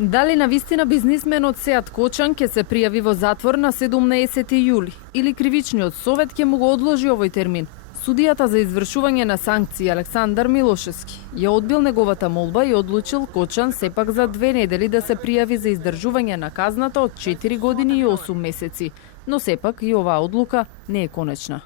Дали навистина бизнисменот Сеат Кочан ќе се пријави во затвор на 17 јули или кривичниот совет ќе му го одложи овој термин? Судијата за извршување на санкции Александар Милошевски ја одбил неговата молба и одлучил Кочан сепак за 2 недели да се пријави за издржување на казната од 4 години и 8 месеци, но сепак и оваа одлука не е конечна.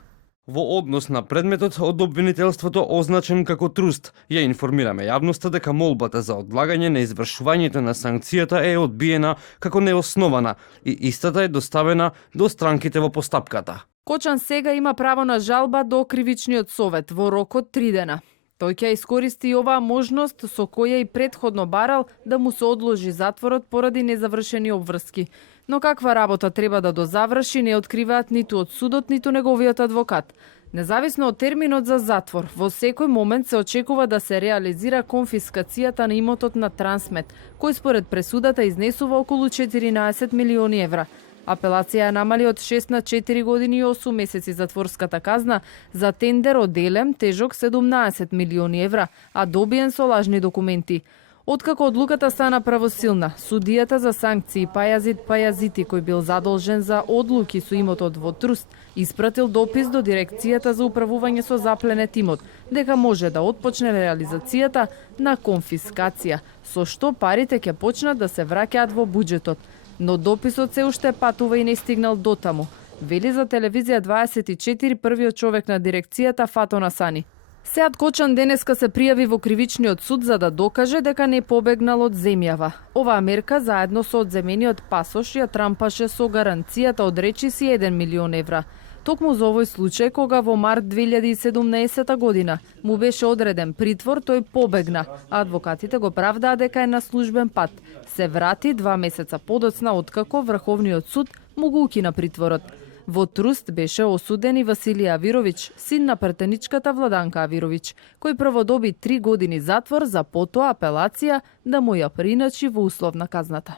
Во однос на предметот од обвинителството означен како труст, ја информираме јавноста дека молбата за одлагање на извршувањето на санкцијата е одбиена како неоснована и истата е доставена до странките во постапката. Кочан сега има право на жалба до кривичниот совет во рок од 3 дена. Тој ќе искористи и оваа можност со која и претходно барал да му се одложи затворот поради незавршени обврски. Но каква работа треба да дозаврши не откриваат ниту од судот, ниту неговиот адвокат. Независно од терминот за затвор, во секој момент се очекува да се реализира конфискацијата на имотот на Трансмет, кој според пресудата изнесува околу 14 милиони евра. Апелација намали од 6 на 4 години и 8 месеци затворската казна за тендер од Елем тежок 17 милиони евра, а добиен со лажни документи. Откако одлуката стана правосилна, судијата за санкции Пајазит Пајазити, кој бил задолжен за одлуки со имотот во труст, испратил допис до дирекцијата за управување со запленет имот, дека може да отпочне реализацијата на конфискација, со што парите ќе почнат да се враќаат во буџетот. Но дописот се уште патува и не стигнал дотаму, вели за телевизија 24 првиот човек на дирекцијата Фато Насани. Сеат Кочан денеска се пријави во кривичниот суд за да докаже дека не побегнал од земјава. Оваа мерка заедно со одземениот пасош ја трампаше со гаранцијата од речиси 1 милион евра. Токму за овој случај, кога во март 2017 година му беше одреден притвор, тој побегна, а адвокатите го правдаа дека е на службен пат. Се врати 2 месеца подоцна откако Врховниот суд му го укина притворот. Во труст беше осуден и Василија Авировиќ, син на претеничката Владанка Авировиќ, кој прво доби 3 години затвор за потоа апелација да му ја приначи во условна казната.